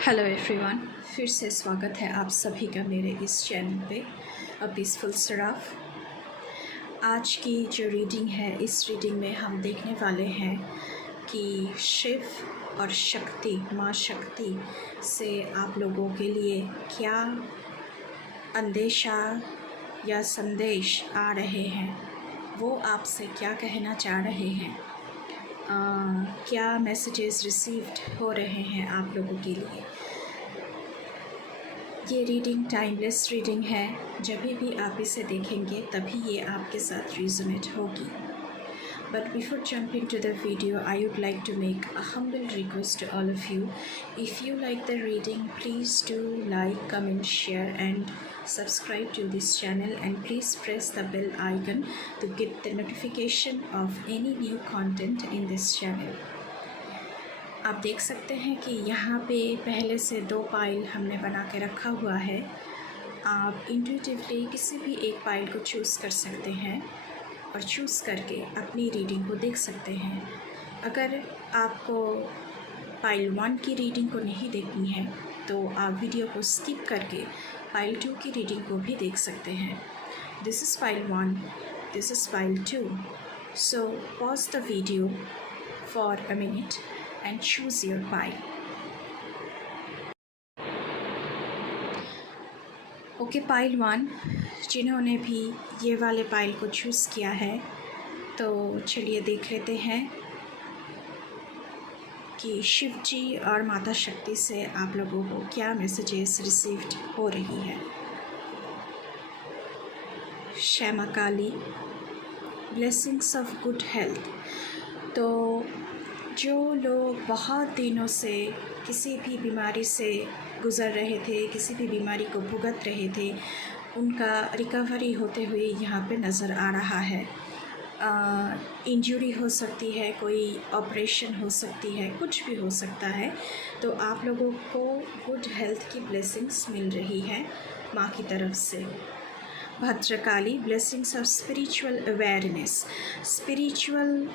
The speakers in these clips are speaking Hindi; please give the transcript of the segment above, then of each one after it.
हेलो एवरीवन, फिर से स्वागत है आप सभी का मेरे इस चैनल पे अ पीसफुल सराफ। आज की जो रीडिंग है, इस रीडिंग में हम देखने वाले हैं कि शिव और शक्ति, माँ शक्ति से आप लोगों के लिए क्या अंदेशा या संदेश आ रहे हैं, वो आपसे क्या कहना चाह रहे हैं, क्या मैसेजेस रिसीव्ड हो रहे हैं आप लोगों के लिए। ये रीडिंग टाइमलेस रीडिंग है, जब भी आप इसे देखेंगे तभी ये आपके साथ रिजोनेट होगी। But before jumping to the video, I would like to make a humble request to all of you. If you like the reading, please do like, comment, share and subscribe to this channel, and please press the bell icon to get the notification of any new content in this channel. आप देख सकते हैं कि यहाँ पे पहले से 2 पाइल हमने बना के रखा हुआ है। आप इंट्यूटिवली किसी भी एक पाइल को चूज़ कर सकते हैं और चूज़ करके अपनी रीडिंग को देख सकते हैं। अगर आपको पाइल 1 की रीडिंग को नहीं देखनी है तो आप वीडियो को स्किप करके पाइल 2 की रीडिंग को भी देख सकते हैं। This is pile 1, this is pile 2। So pause the video for a minute and choose your pile. Okay, pile 1 जिन्होंने भी ये वाले पाइल को चूज़ किया है, तो चलिए देख लेते हैं कि शिव जी और माता शक्ति से आप लोगों को क्या मैसेजेस रिसीव्ड हो रही है। श्यामा काली, ब्लेसिंग्स ऑफ गुड हेल्थ। तो जो लोग बहुत दिनों से किसी भी बीमारी से गुज़र रहे थे, किसी भी बीमारी को भुगत रहे थे, उनका रिकवरी होते हुए यहाँ पे नज़र आ रहा है। इंजरी हो सकती है, कोई ऑपरेशन हो सकती है, कुछ भी हो सकता है। तो आप लोगों को गुड हेल्थ की ब्लेसिंग्स मिल रही है माँ की तरफ से। Bhadrakali, blessings of spiritual awareness, spiritual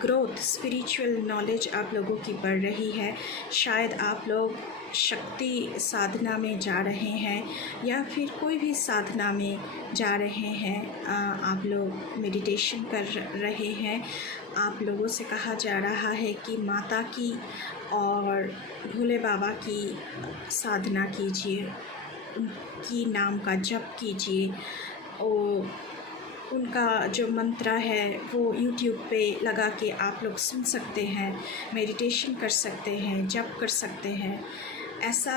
growth, spiritual knowledge आप लोगों की बढ़ रही है। शायद आप लोग शक्ति साधना में जा रहे हैं या फिर कोई भी साधना में जा रहे हैं। आप लोग मेडिटेशन कर रहे हैं। आप लोगों से कहा जा रहा है कि माता की और भोले बाबा की साधना कीजिए, उनकी नाम का जप कीजिए। और उनका जो मंत्र है वो यूट्यूब पे लगा के आप लोग सुन सकते हैं, मेडिटेशन कर सकते हैं, जप कर सकते हैं। ऐसा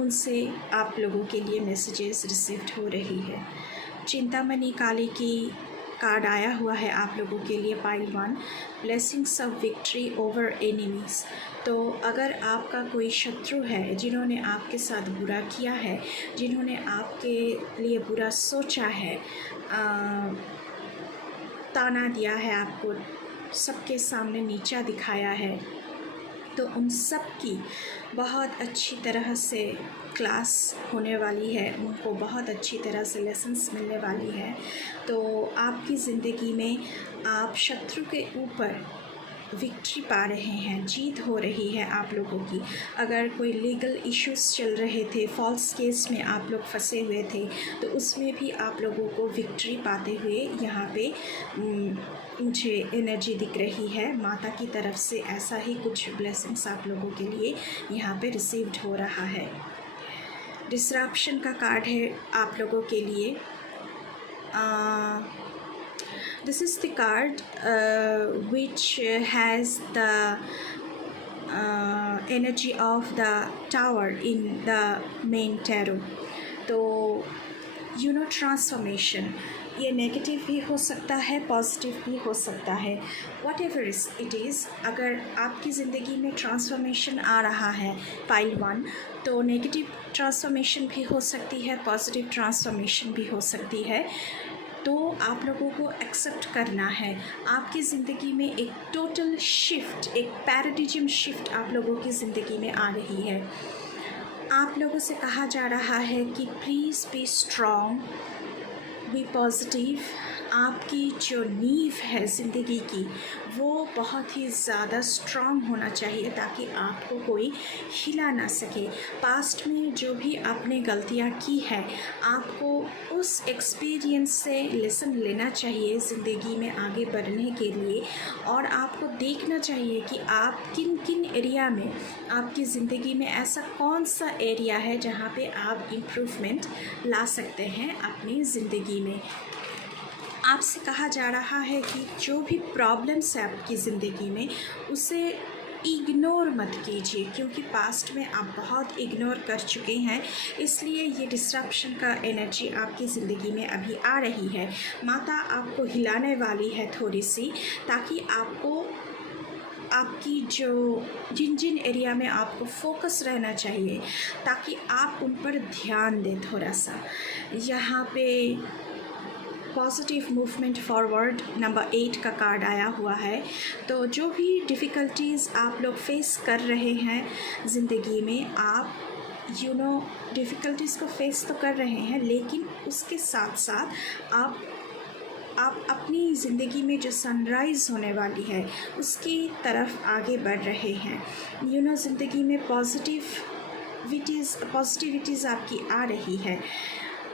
उनसे आप लोगों के लिए मैसेजेस रिसीव्ड हो रही है। चिंतामणि काली की कार्ड आया हुआ है आप लोगों के लिए, pile 1, blessings of victory over enemies. तो अगर आपका कोई शत्रु है जिन्होंने आपके साथ बुरा किया है, जिन्होंने आपके लिए बुरा सोचा है, ताना दिया है, आपको सबके सामने नीचा दिखाया है, तो उन सब की बहुत अच्छी तरह से क्लास होने वाली है, उनको बहुत अच्छी तरह से लेसन्स मिलने वाली है। तो आपकी ज़िंदगी में आप शत्रु के ऊपर विक्ट्री पा रहे हैं, जीत हो रही है आप लोगों की। अगर कोई लीगल इश्यूज़ चल रहे थे, फॉल्स केस में आप लोग फंसे हुए थे, तो उसमें भी आप लोगों को विक्ट्री पाते हुए यहाँ पे मुझे एनर्जी दिख रही है। माता की तरफ से ऐसा ही कुछ ब्लेसिंग्स आप लोगों के लिए यहाँ पे रिसीव्ड हो रहा है। डिस्ट्रप्शन का कार्ड है आप लोगों के लिए। This is the card which has the energy of the tower in the main tarot. तो ट्रांसफॉर्मेशन, ये नेगेटिव भी हो सकता है, पॉजिटिव भी हो सकता है, वट एवर इट इज़। अगर आपकी ज़िंदगी में ट्रांसफॉर्मेशन आ रहा है पाइल 1, तो नेगेटिव ट्रांसफॉर्मेशन भी हो सकती है, पॉजिटिव ट्रांसफॉर्मेशन भी हो सकती है। तो आप लोगों को एक्सेप्ट करना है। आपकी ज़िंदगी में एक टोटल शिफ्ट, एक पैराडिज्म शिफ्ट आप लोगों की ज़िंदगी में आ रही है। आप लोगों से कहा जा रहा है कि please be strong, be positive. आपकी जो नींव है ज़िंदगी की वो बहुत ही ज़्यादा स्ट्रॉन्ग होना चाहिए ताकि आपको कोई हिला ना सके। पास्ट में जो भी आपने गलतियाँ की है, आपको उस एक्सपीरियंस से लेसन लेना चाहिए ज़िंदगी में आगे बढ़ने के लिए, और आपको देखना चाहिए कि आप किन किन एरिया में, आपकी ज़िंदगी में ऐसा कौन सा एरिया है जहाँ पे आप इम्प्रूवमेंट ला सकते हैं अपनी ज़िंदगी में। आपसे कहा जा रहा है कि जो भी प्रॉब्लम्स है आपकी ज़िंदगी में उसे इग्नोर मत कीजिए, क्योंकि पास्ट में आप बहुत इग्नोर कर चुके हैं, इसलिए ये डिस्ट्रप्शन का एनर्जी आपकी ज़िंदगी में अभी आ रही है। माता आपको हिलाने वाली है थोड़ी सी, ताकि आपको आपकी जो जिन जिन एरिया में आपको फोकस रहना चाहिए ताकि आप उन पर ध्यान दें थोड़ा सा। यहाँ पे पॉजिटिव मूवमेंट फॉरवर्ड नंबर 8 का कार्ड आया हुआ है। तो जो भी डिफ़िकल्टीज़ आप लोग फेस कर रहे हैं ज़िंदगी में, आप डिफ़िकल्टीज़ को फेस तो कर रहे हैं, लेकिन उसके साथ साथ आप अपनी ज़िंदगी में जो सनराइज़ होने वाली है उसकी तरफ आगे बढ़ रहे हैं। ज़िंदगी में पॉजिटिविटीज़ आपकी आ रही है।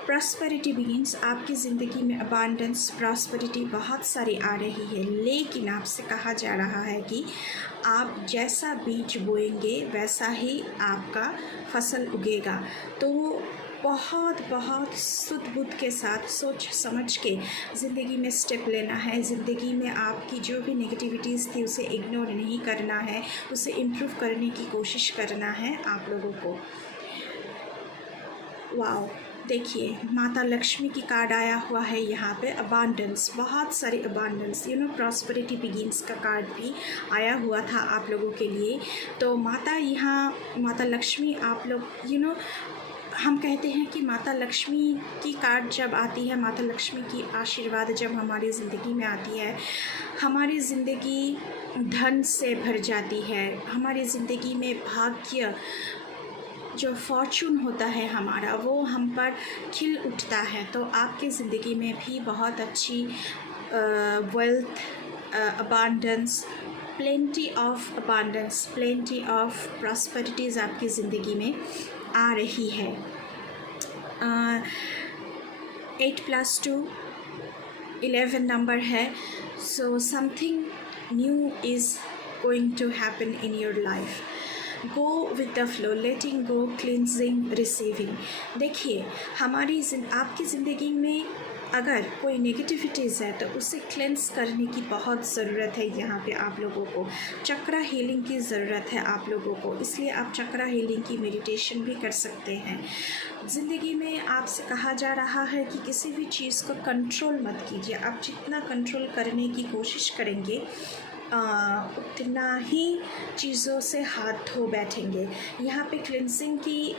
प्रॉस्पेरिटी बिगिंस, आपकी ज़िंदगी में अबांडेंस, प्रॉस्पेरिटी बहुत सारी आ रही है, लेकिन आपसे कहा जा रहा है कि आप जैसा बीज बोएंगे वैसा ही आपका फसल उगेगा। तो बहुत बहुत सुध बुद्ध के साथ सोच समझ के ज़िंदगी में स्टेप लेना है। ज़िंदगी में आपकी जो भी नेगेटिविटीज़ थी उसे इग्नोर नहीं करना है, उसे इम्प्रूव करने की कोशिश करना है आप लोगों को। वाओ, देखिए माता लक्ष्मी की कार्ड आया हुआ है यहाँ पे। अबांडेंस, बहुत सारी अबांडेंस, प्रॉस्पेरिटी बिगिंस का कार्ड भी आया हुआ था आप लोगों के लिए। तो माता लक्ष्मी, आप लोग हम कहते हैं कि माता लक्ष्मी की कार्ड जब आती है, माता लक्ष्मी की आशीर्वाद जब हमारी ज़िंदगी में आती है, हमारी ज़िंदगी धन से भर जाती है। हमारी ज़िंदगी में भाग्य, जो फॉर्चून होता है हमारा, वो हम पर खिल उठता है। तो आपकी ज़िंदगी में भी बहुत अच्छी वेल्थ, अबांडेंस, प्लेंटी ऑफ प्रॉस्पेरिटीज़ आपकी ज़िंदगी में आ रही है। 8 + 2 11 नंबर है। So something new is going to happen in your life. Go with the flow, letting go, cleansing, receiving. देखिए आपकी ज़िंदगी में अगर कोई नेगेटिविटीज़ है तो उसे क्लेंस करने की बहुत ज़रूरत है। यहाँ पे आप लोगों को चक्रा हीलिंग की ज़रूरत है आप लोगों को, इसलिए आप चक्रा हीलिंग की मेडिटेशन भी कर सकते हैं। ज़िंदगी में आपसे कहा जा रहा है कि किसी भी चीज़ को कंट्रोल मत कीजिए। आप जितना कंट्रोल करने की कोशिश करेंगे उतना ही चीज़ों से हाथ धो बैठेंगे। यहाँ पे क्लिनजिंग की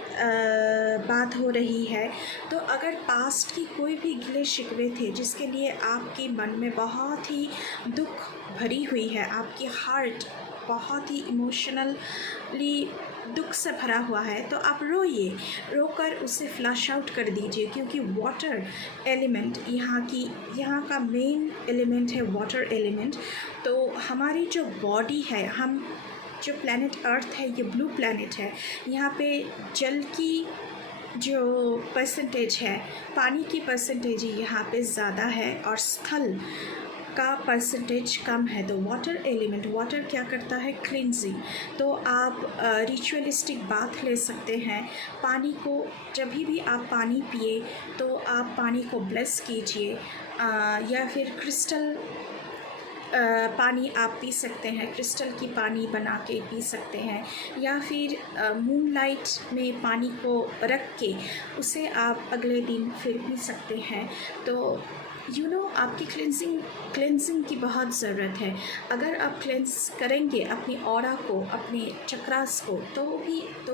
बात हो रही है। तो अगर पास्ट की कोई भी गिले शिकवे थे जिसके लिए आपके मन में बहुत ही दुख भरी हुई है, आपकी हार्ट बहुत ही इमोशनली दुख से भरा हुआ है, तो आप रोकर उसे फ्लश आउट कर दीजिए, क्योंकि वाटर एलिमेंट यहाँ का मेन एलिमेंट है, वाटर एलिमेंट। तो हमारी जो बॉडी है, हम जो प्लैनेट अर्थ है, ये ब्लू प्लैनेट है। यहाँ पे जल की जो परसेंटेज है, पानी की परसेंटेज यहाँ पे ज़्यादा है और स्थल का परसेंटेज कम है। तो वाटर क्या करता है? क्लिनजिंग। तो आप रिचुअलिस्टिक बाथ ले सकते हैं। पानी को जब भी आप पानी पिए तो आप पानी को ब्लेस कीजिए, या फिर क्रिस्टल पानी आप पी सकते हैं, क्रिस्टल की पानी बना के पी सकते हैं, या फिर मूनलाइट में पानी को रख के उसे आप अगले दिन फिर पी सकते हैं। तो आपकी क्लेंजिंग की बहुत ज़रूरत है। अगर आप क्लेंस करेंगे अपनी ऑरा को, अपने चक्रास को, तो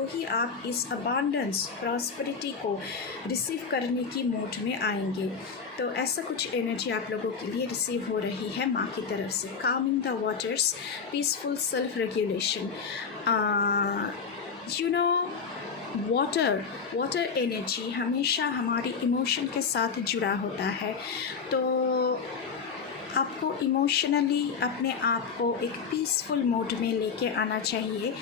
ही आप इस अबांडेंस, प्रॉस्पेरिटी को रिसीव करने की मोड में आएंगे। तो ऐसा कुछ एनर्जी आप लोगों के लिए रिसीव हो रही है माँ की तरफ से। Kameng the waters, peaceful self regulation. Water energy हमेशा हमारी इमोशन के साथ जुड़ा होता है। तो आपको इमोशनली अपने आप को एक पीसफुल मोड में लेके आना चाहिए।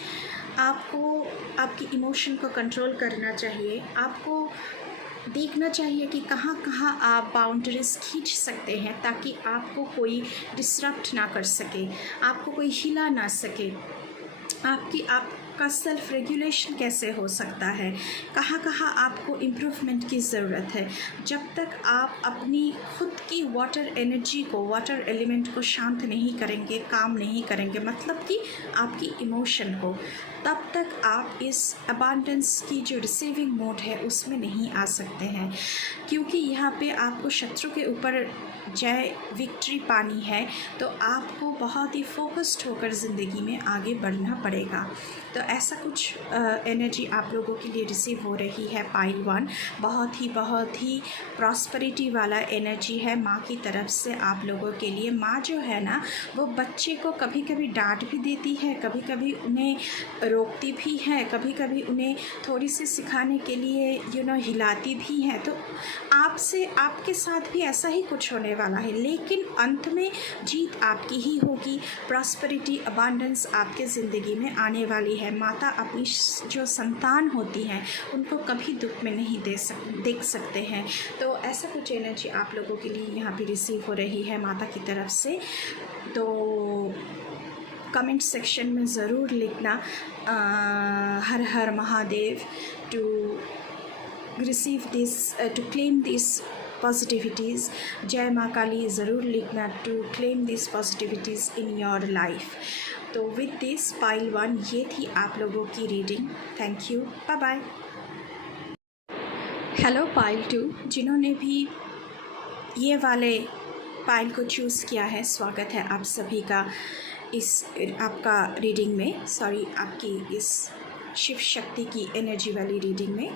आपको आपकी इमोशन को कंट्रोल करना चाहिए। आपको देखना चाहिए कि कहाँ कहाँ आप बाउंड्रीज़ खींच सकते हैं ताकि आपको कोई डिसरप्ट ना कर सके, आपको कोई हिला ना सके। आपका सेल्फ़ रेगुलेशन कैसे हो सकता है, कहाँ कहाँ आपको इम्प्रूवमेंट की ज़रूरत है। जब तक आप अपनी खुद की वाटर एनर्जी को, वाटर एलिमेंट को शांत नहीं करेंगे, काम नहीं करेंगे, मतलब कि आपकी इमोशन को, तब तक आप इस अबांडेंस की जो रिसीविंग मोड है उसमें नहीं आ सकते हैं। क्योंकि यहाँ पे आपको शत्रु के ऊपर जय, विक्ट्री पानी है, तो आपको बहुत ही फोकस्ड होकर ज़िंदगी में आगे बढ़ना पड़ेगा। तो ऐसा कुछ एनर्जी आप लोगों के लिए रिसीव हो रही है पाइल 1। बहुत ही प्रॉस्पेरिटी वाला एनर्जी है माँ की तरफ से आप लोगों के लिए। माँ जो है ना, वो बच्चे को कभी कभी डांट भी देती है, कभी कभी उन्हें रोकती भी है, कभी कभी उन्हें थोड़ी सी सिखाने के लिए हिलाती भी है। तो आपके साथ भी ऐसा ही कुछ होने वाला है, लेकिन अंत में जीत आपकी ही होगी। प्रॉस्पेरिटी, अबांडेंस आपके ज़िंदगी में आने वाली है। माता अपनी जो संतान होती हैं उनको कभी दुख में नहीं देख सकते हैं। तो ऐसा कुछ एनर्जी आप लोगों के लिए यहाँ पे रिसीव हो रही है माता की तरफ से। तो कमेंट सेक्शन में ज़रूर लिखना Har Har Mahadev to receive this, to claim this positivities. जय माँ काली ज़रूर लिखना to claim this positivities in your life. तो विद दिस पाइल 1 ये थी आप लोगों की रीडिंग। Thank you, bye bye. Hello pile 2, जिन्होंने भी ये वाले पाइल को चूज़ किया है, स्वागत है आप सभी का इस आपका रीडिंग में, आपकी इस शिव शक्ति की एनर्जी वाली रीडिंग में।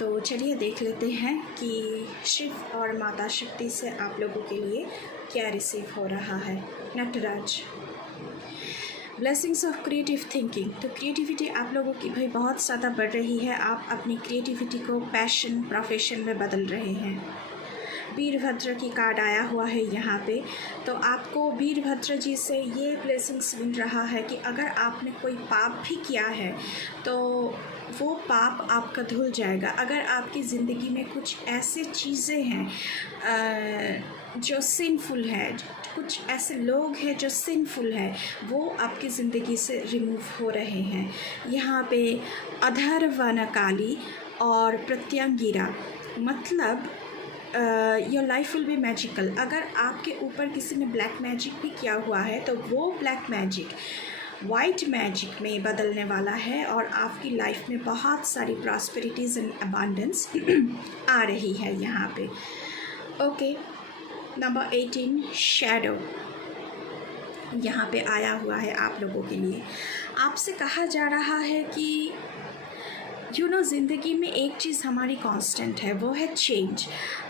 तो चलिए देख लेते हैं कि शिव और माता शक्ति से आप लोगों के लिए क्या रिसीव हो रहा है। Nataraj, blessings of creative thinking. तो क्रिएटिविटी आप लोगों की भाई बहुत ज़्यादा बढ़ रही है। आप अपनी क्रिएटिविटी को पैशन, प्रोफेशन में बदल रहे हैं। वीरभद्र की कार्ड आया हुआ है यहाँ पे। तो आपको वीरभद्र जी से ये ब्लेसिंग्स मिल रहा है कि अगर आपने कोई पाप भी किया है तो वो पाप आपका धुल जाएगा। अगर आपकी ज़िंदगी में कुछ ऐसे चीज़ें हैं जो सिनफुल है, कुछ ऐसे लोग हैं जो सिनफुल है, वो आपकी ज़िंदगी से रिमूव हो रहे हैं। यहाँ पे अधर्वणकाली और प्रत्यंगिरा, मतलब your life will be magical. अगर आपके ऊपर किसी ने ब्लैक मैजिक भी किया हुआ है तो वो ब्लैक मैजिक वाइट मैजिक में बदलने वाला है और आपकी लाइफ में बहुत सारी प्रॉस्पेरिटीज़ एंड अबांडेंस आ रही है यहाँ पे। ओके, नंबर 18 शैडो यहाँ पे आया हुआ है आप लोगों के लिए। आपसे कहा जा रहा है कि ज़िंदगी में एक चीज़ हमारी कांस्टेंट है, वो है चेंज।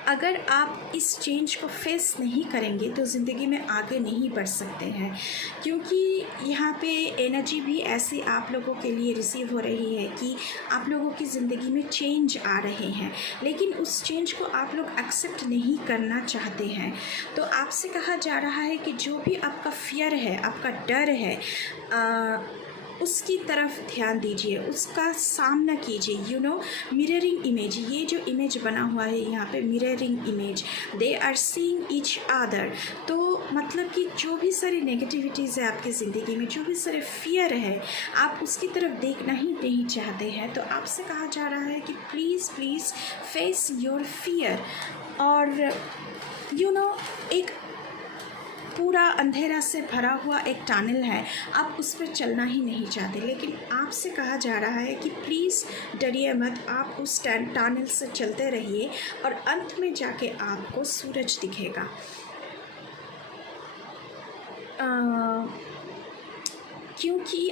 अगर आप इस चेंज को फेस नहीं करेंगे तो ज़िंदगी में आगे नहीं बढ़ सकते हैं। क्योंकि यहाँ पे एनर्जी भी ऐसी आप लोगों के लिए रिसीव हो रही है कि आप लोगों की ज़िंदगी में चेंज आ रहे हैं, लेकिन उस चेंज को आप लोग एक्सेप्ट नहीं करना चाहते हैं। तो आपसे कहा जा रहा है कि जो भी आपका फियर है, आपका डर है, उसकी तरफ ध्यान दीजिए, उसका सामना कीजिए। मिररिंग इमेज, ये जो इमेज बना हुआ है यहाँ पे, mirroring image, they are seeing each other. तो मतलब कि जो भी सारी नेगेटिविटीज़ है आपकी ज़िंदगी में, जो भी सारे फियर है, आप उसकी तरफ देखना ही नहीं चाहते हैं। तो आपसे कहा जा रहा है कि प्लीज़ फेस योर फियर। और एक पूरा अंधेरा से भरा हुआ एक टनल है, आप उस पर चलना ही नहीं चाहते, लेकिन आपसे कहा जा रहा है कि प्लीज़ डरिए मत, आप उस टनल से चलते रहिए और अंत में जाके आपको सूरज दिखेगा। क्योंकि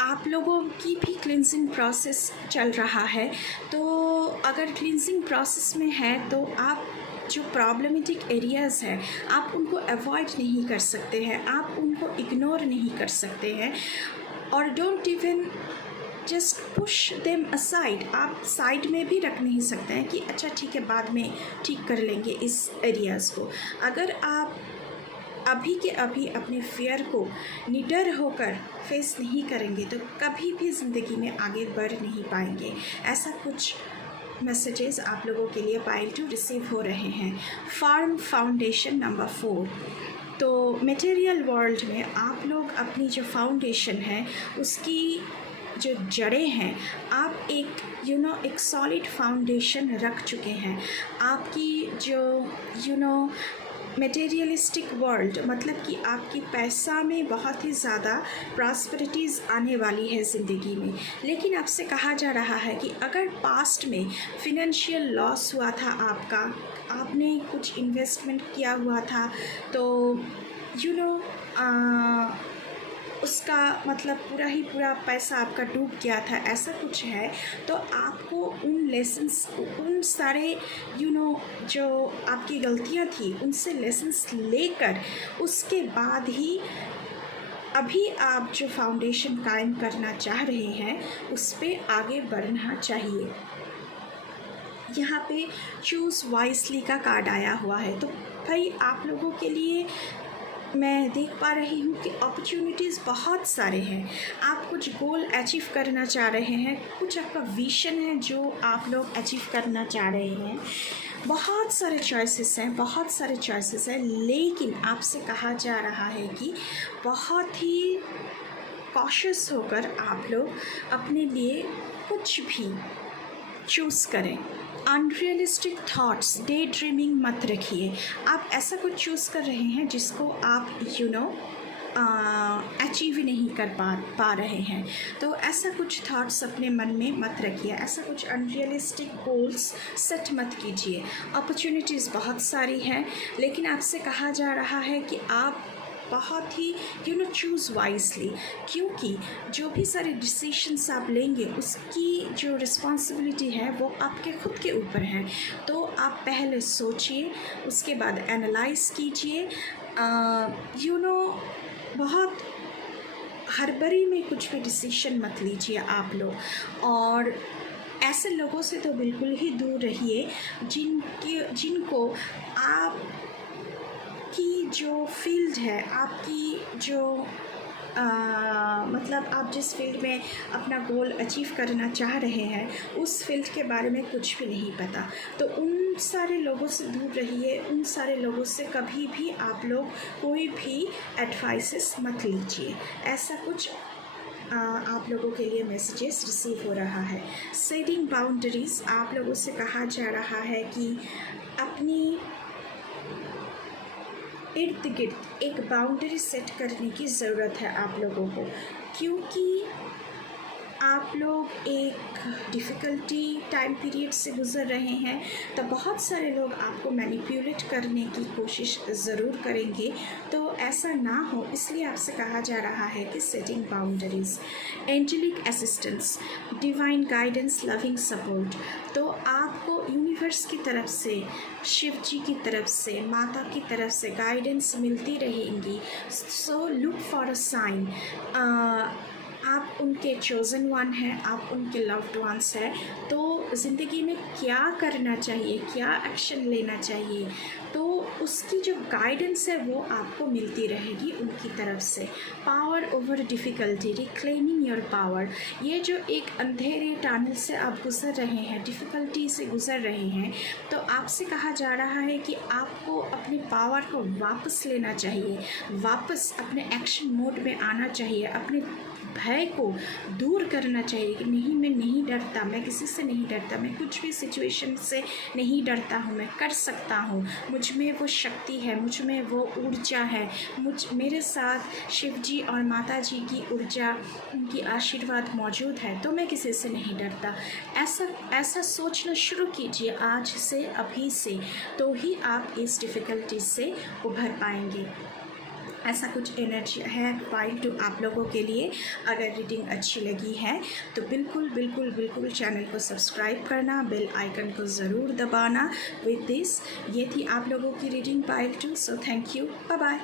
आप लोगों की भी क्लिनजिंग प्रोसेस चल रहा है। तो अगर क्लिनजिंग प्रोसेस में है तो आप जो प्रॉब्लमेटिक एरियाज़ हैं आप उनको अवॉइड नहीं कर सकते हैं, आप उनको इग्नोर नहीं कर सकते हैं, और don't even just push them aside. आप साइड में भी रख नहीं सकते हैं कि अच्छा ठीक है बाद में ठीक कर लेंगे इस एरियाज़ को। अगर आप अभी के अभी अपने फियर को निडर होकर फेस नहीं करेंगे तो कभी भी ज़िंदगी में आगे बढ़ नहीं पाएंगे। ऐसा कुछ मैसेजेस आप लोगों के लिए पाइल 2 रिसीव हो रहे हैं। Firm foundation number 4। तो मटेरियल वर्ल्ड में आप लोग अपनी जो फाउंडेशन है उसकी जो जड़ें हैं, आप एक एक सॉलिड फाउंडेशन रख चुके हैं। आपकी जो मटेरियलिस्टिक वर्ल्ड मतलब कि आपकी पैसा में बहुत ही ज़्यादा प्रॉस्पेरिटीज़ आने वाली है ज़िंदगी में। लेकिन आपसे कहा जा रहा है कि अगर पास्ट में फिनेंशियल लॉस हुआ था आपका, आपने कुछ इन्वेस्टमेंट किया हुआ था तो उसका मतलब पूरा ही पूरा पैसा आपका डूब गया था, ऐसा कुछ है, तो आपको उन लेसन्स, उन सारे जो आपकी गलतियां थी उनसे लेसन्स लेकर उसके बाद ही अभी आप जो फाउंडेशन कायम करना चाह रहे हैं उस पर आगे बढ़ना चाहिए। यहाँ पे चूज़ वाइसली का कार्ड आया हुआ है। तो भाई आप लोगों के लिए मैं देख पा रही हूँ कि अपॉर्चुनिटीज़ बहुत सारे हैं। आप कुछ गोल अचीव करना चाह रहे हैं, कुछ आपका विज़न है जो आप लोग अचीव करना चाह रहे हैं। बहुत सारे चॉइसेस हैं, लेकिन आपसे कहा जा रहा है कि बहुत ही कॉशियस होकर आप लोग अपने लिए कुछ भी चूज़ करें। अनरियलिस्टिक थॉट्स, डे ड्रीमिंग मत रखिए। आप ऐसा कुछ चूज़ कर रहे हैं जिसको आप अचीव नहीं कर पा रहे हैं, तो ऐसा कुछ थॉट्स अपने मन में मत रखिए। ऐसा कुछ अनरियलिस्टिक गोल्स सेट मत कीजिए। अपॉर्चुनिटीज़ बहुत सारी हैं, लेकिन आपसे कहा जा रहा है कि आप बहुत ही चूज़ वाइसली, क्योंकि जो भी सारे डिसीशंस आप लेंगे उसकी जो रिस्पॉन्सिबिलिटी है वो आपके खुद के ऊपर है। तो आप पहले सोचिए, उसके बाद एनालाइज कीजिए। बहुत हड़बड़ी में कुछ भी डिसीशन मत लीजिए आप लोग, और ऐसे लोगों से तो बिल्कुल ही दूर रहिए जिनको आप की जो फील्ड है, आपकी जो मतलब आप जिस फील्ड में अपना गोल अचीव करना चाह रहे हैं उस फील्ड के बारे में कुछ भी नहीं पता, तो उन सारे लोगों से दूर रहिए। उन सारे लोगों से कभी भी आप लोग कोई भी एडवाइसेस मत लीजिए। ऐसा कुछ आप लोगों के लिए मैसेजेस रिसीव हो रहा है। सेटिंग बाउंड्रीज, आप लोगों से कहा जा रहा है कि अपनी इर्द गिर्द एक बाउंड्री सेट करने की ज़रूरत है आप लोगों को, क्योंकि आप लोग एक डिफ़िकल्टी टाइम पीरियड से गुज़र रहे हैं। तो बहुत सारे लोग आपको मैनिपुलेट करने की कोशिश ज़रूर करेंगे, तो ऐसा ना हो इसलिए आपसे कहा जा रहा है कि setting boundaries. Angelic assistance, divine guidance, loving support, तो आपको यूनिवर्स की तरफ से, शिव जी की तरफ से, माता की तरफ से गाइडेंस मिलती रहेंगी। So look for a sign. आप उनके चोज़न वन हैं, आप उनके लव्ड वंस हैं, तो ज़िंदगी में क्या करना चाहिए, क्या एक्शन लेना चाहिए, तो उसकी जो गाइडेंस है वो आपको मिलती रहेगी उनकी तरफ से। Power over difficulty, reclaiming your power, ये जो एक अंधेरे टनल से आप गुज़र रहे हैं, डिफ़िकल्टी से गुज़र रहे हैं, तो आपसे कहा जा रहा है कि आपको अपने पावर को वापस लेना चाहिए, वापस अपने एक्शन मोड में आना चाहिए, अपने भय को दूर करना चाहिए कि नहीं, मैं नहीं डरता, मैं किसी से नहीं डरता, मैं कुछ भी सिचुएशन से नहीं डरता हूँ, मैं कर सकता हूँ, मुझ में वो शक्ति है, मुझ में वो ऊर्जा है, मेरे साथ शिव जी और माता जी की ऊर्जा, उनकी आशीर्वाद मौजूद है, तो मैं किसी से नहीं डरता। ऐसा सोचना शुरू कीजिए आज से, अभी से, तो ही आप इस डिफ़िकल्टी से उभर पाएंगे। ऐसा कुछ एनर्जी है फाइल टू आप लोगों के लिए। अगर रीडिंग अच्छी लगी है तो बिल्कुल चैनल को सब्सक्राइब करना, बेल आइकन को ज़रूर दबाना। विद दिस, ये थी आप लोगों की reading file two. So thank you, bye bye.